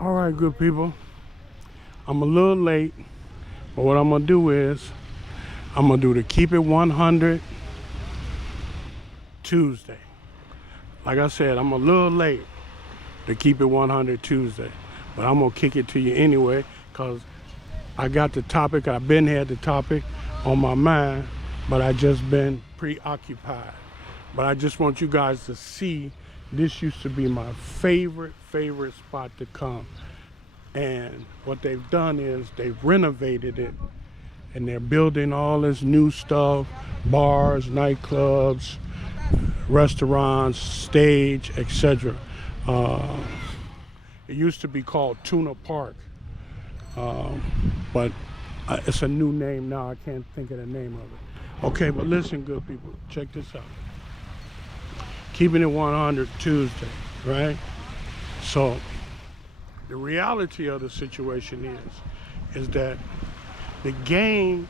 All right, good people. I'm a little late, but what I'm gonna do is I'm gonna do the Keep It 100 Tuesday. Like I said, I'm a little late to Keep It 100 Tuesday, but I'm gonna kick it to you anyway because I got the topic. I've been had the topic on my mind, but I just been preoccupied. But I just want you guys to see this used to be my favorite spot to come. And what they've done is they've renovated it and they're building all this new stuff, bars, nightclubs, restaurants, stage, etc. It used to be called Tuna Park, but it's a new name now. I can't think of the name of it. Okay, but listen, good people, check this out. Keeping It 100 Tuesday, right? So the reality of the situation is that the game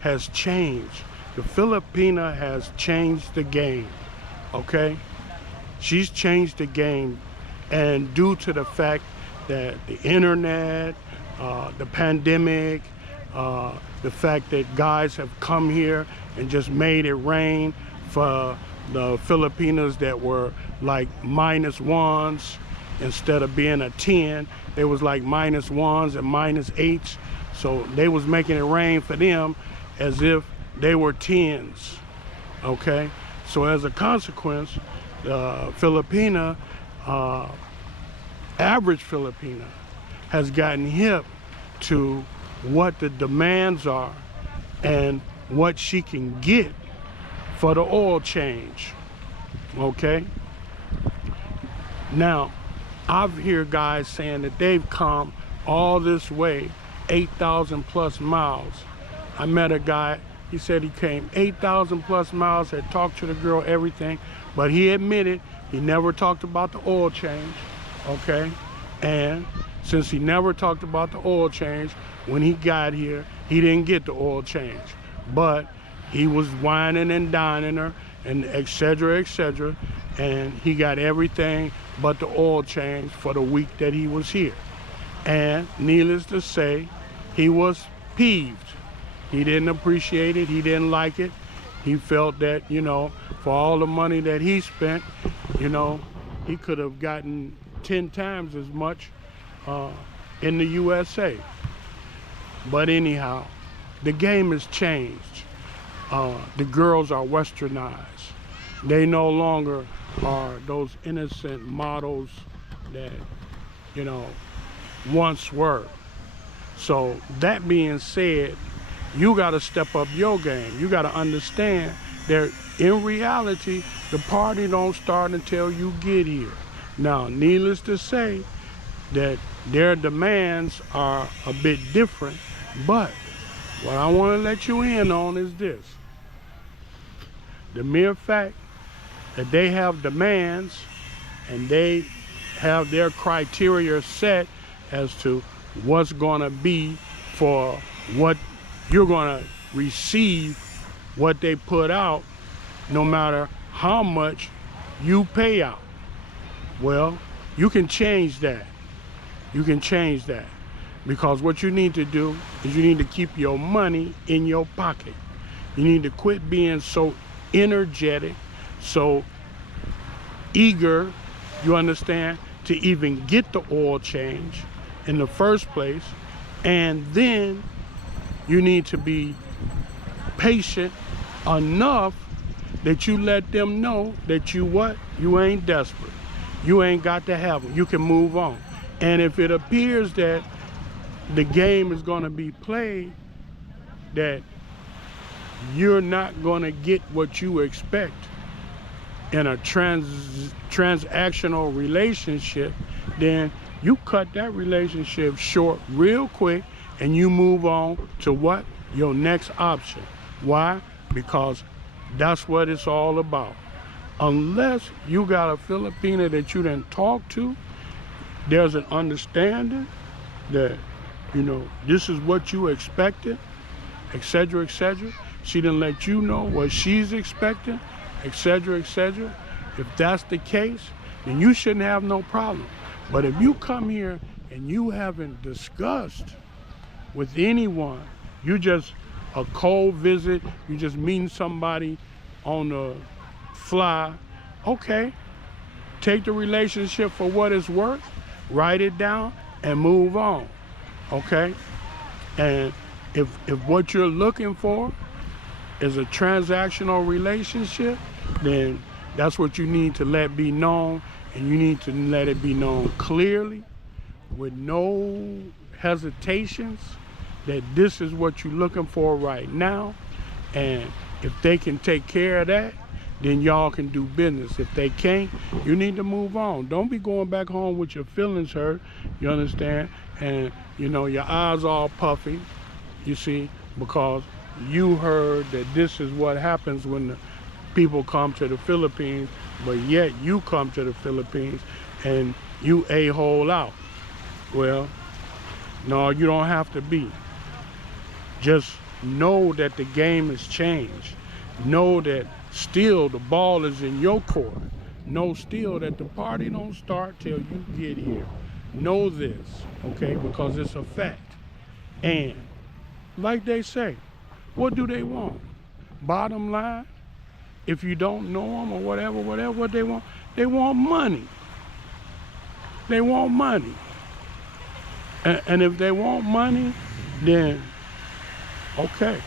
has changed. The Filipina has changed the game, okay? She's changed the game, and due to the fact that the internet, the pandemic, the fact that guys have come here and just made it rain for the Filipinas that were like -1s instead of being a 10. They was like -1s and -8s. So they was making it rain for them as if they were 10s, okay? So as a consequence, the Filipina, average Filipina, has gotten hip to what the demands are and what she can get for the oil change, okay? Now, I've heard guys saying that they've come all this way, 8,000 plus miles. I met a guy, he said he came 8,000 plus miles, had talked to the girl, everything, but he admitted he never talked about the oil change, okay? And since he never talked about the oil change, when he got here, he didn't get the oil change. But he was whining and dining her and etc., and he got everything but the oil change for the week that he was here. And needless to say, he was peeved. He didn't appreciate it, he didn't like it. He felt that, you know, for all the money that he spent, you know, he could have gotten 10 times as much in the USA. But anyhow, the game has changed. The girls are westernized. They no longer are those innocent models that, you know, once were. So that being said, you got to step up your game. You got to understand that in reality, the party don't start until you get here. Now, needless to say that their demands are a bit different, but what I want to let you in on is this. The mere fact that they have demands and they have their criteria set as to what's going to be for what you're going to receive, what they put out, no matter how much you pay out. Well, you can change that. You can change that. Because what you need to do is you need to keep your money in your pocket. You need to quit being so energetic, so eager, you understand, to even get the oil change in the first place. And then you need to be patient enough that you let them know that you ain't desperate. You ain't got to have them. You can move on. And if it appears that the game is going to be played, that you're not going to get what you expect in a transactional relationship, then you cut that relationship short real quick and you move on to what? Your next option. Why? Because that's what it's all about. Unless you got a Filipina that you didn't talk to, there's an understanding that, you know, this is what you expected, etc., she didn't let you know what she's expecting, etc., If that's the case, then you shouldn't have no problem. But if you come here and you haven't discussed with anyone, you just a cold visit, you just meeting somebody on the fly, okay, take the relationship for what it's worth, write it down, and move on, okay? And if what you're looking for is a transactional relationship, then that's what you need to let be known, and you need to let it be known clearly with no hesitations that this is what you're looking for right now. And if they can take care of that, then y'all can do business. If they can't, you need to move on. Don't be going back home with your feelings hurt, you understand? And you know, your eyes all puffy, you see, because you heard that this is what happens when the people come to the Philippines, but yet you come to the Philippines and you a-hole out. Well, no, you don't have to be. Just know that the game has changed. Know that still the ball is in your court. Know still that the party don't start till you get here. Know this, okay, because it's a fact. And like they say, what do they want? Bottom line, if you don't know them or whatever, what they want money. They want money. And if they want money, then okay,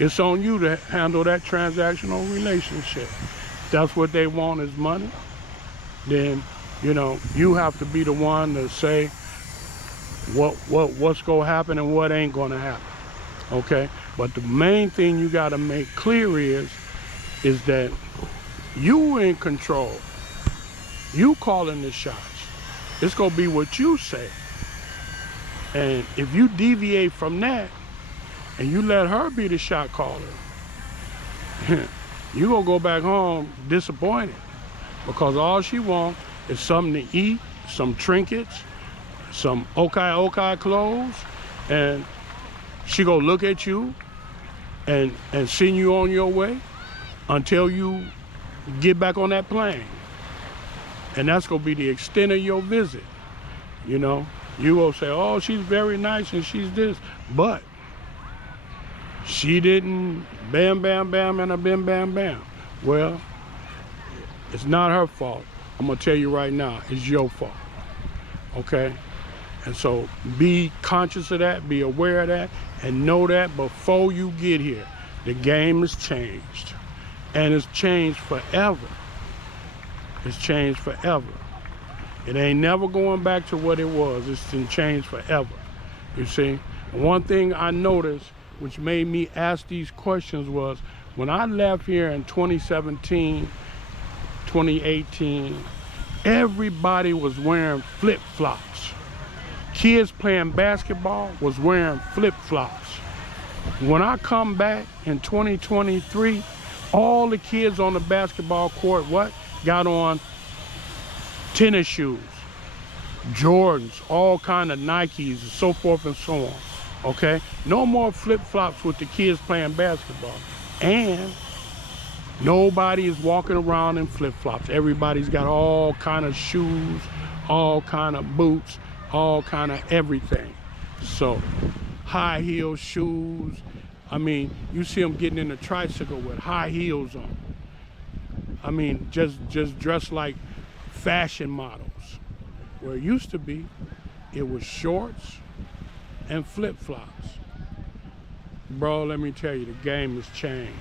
it's on you to handle that transactional relationship. If that's what they want is money, then you know you have to be the one to say what's gonna happen and what ain't gonna happen. Okay, but the main thing you got to make clear is that you in control. You calling the shots. It's gonna be what you say. And if you deviate from that and you let her be the shot caller, you gonna go back home disappointed, because all she wants is something to eat, some trinkets, some okay clothes, and she gonna look at you and send you on your way until you get back on that plane. And that's gonna be the extent of your visit. You know, you gonna say, oh, she's very nice and she's this, but she didn't bam, bam, bam, and a bam, bam, bam. Well, it's not her fault. I'm gonna tell you right now, it's your fault, okay? And so be conscious of that, be aware of that, and know that before you get here, the game has changed. And it's changed forever. It's changed forever. It ain't never going back to what it was. It's been changed forever, you see? One thing I noticed, which made me ask these questions, was when I left here in 2017, 2018, everybody was wearing flip-flops. Kids playing basketball was wearing flip-flops. When I come back in 2023, all the kids on the basketball court, got on tennis shoes, Jordans, all kind of Nikes, and so forth and so on, okay? No more flip-flops with the kids playing basketball. And nobody is walking around in flip-flops. Everybody's got all kind of shoes, all kind of boots, all kind of everything. So high heel shoes. I mean, you see them getting in a tricycle with high heels on. I mean, just dressed like fashion models. Where it used to be, it was shorts and flip-flops. Bro, let me tell you, the game has changed.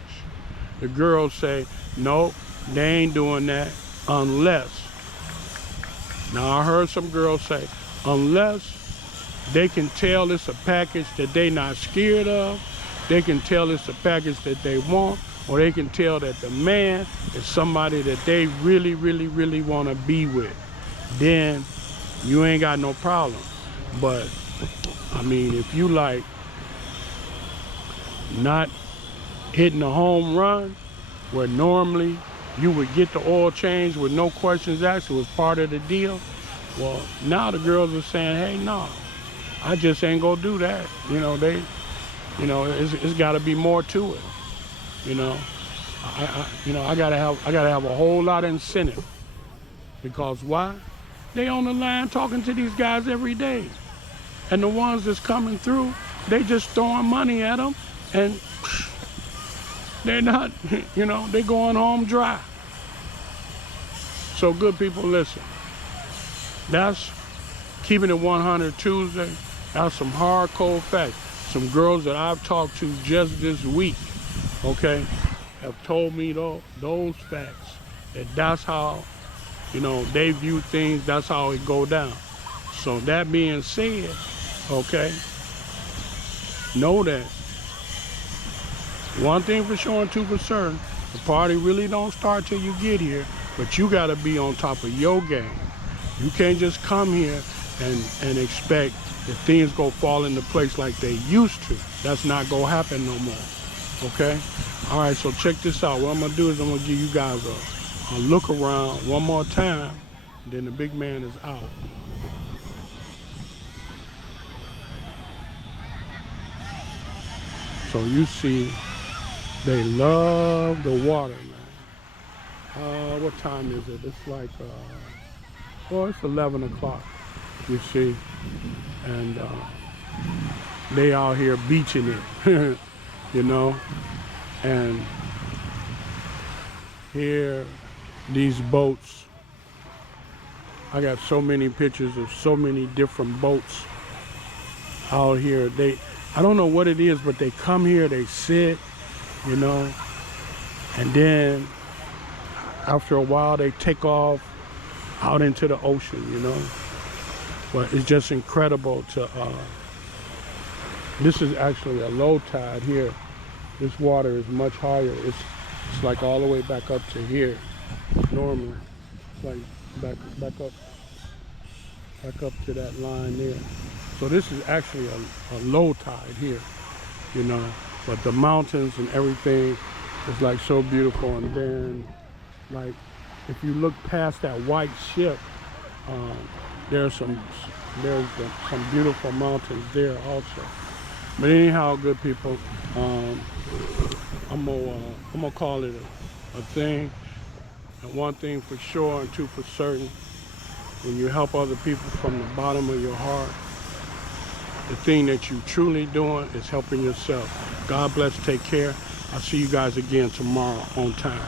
The girls say, nope, they ain't doing that unless. Now I heard some girls say, unless they can tell it's a package that they not scared of, they can tell it's a package that they want, or they can tell that the man is somebody that they really, really, really want to be with, then you ain't got no problem. But I mean, if you like not hitting a home run where normally you would get the oil change with no questions asked, it was part of the deal. Well, now the girls are saying, hey, no, I just ain't gonna do that. You know, it's gotta be more to it. You know, I gotta have a whole lot of incentive. Because why? They on the line talking to these guys every day. And the ones that's coming through, they just throwing money at them, and they're not, you know, they going home dry. So good people, listen. That's keeping it 100 Tuesday. That's some hard, cold facts. Some girls that I've talked to just this week, okay, have told me those facts. That's how, you know, they view things. That's how it go down. So that being said, okay, know that one thing for sure and two for certain, the party really don't start till you get here, but you got to be on top of your game. You can't just come here and expect that things go fall into place like they used to. That's not gonna happen no more, okay? All right, so check this out. What I'm gonna do is I'm gonna give you guys a look around one more time, and then the big man is out. So you see, they love the water, man. What time is it? It's like, well, it's 11 o'clock, you see. And they out here beaching it, you know. And here, these boats, I got so many pictures of so many different boats out here. I don't know what it is, but they come here, they sit, you know, and then after a while they take off out into the ocean, you know. But it's just incredible to, this is actually a low tide here. This water is much higher. It's like all the way back up to here, normally. It's like back up to that line there. So this is actually a low tide here, you know. But the mountains and everything is like so beautiful. And then, like, if you look past that white ship, there's some beautiful mountains there also. But anyhow, good people, I'm gonna call it a thing. And one thing for sure and two for certain, when you help other people from the bottom of your heart, the thing that you truly doing is helping yourself. God bless, take care. I'll see you guys again tomorrow on time.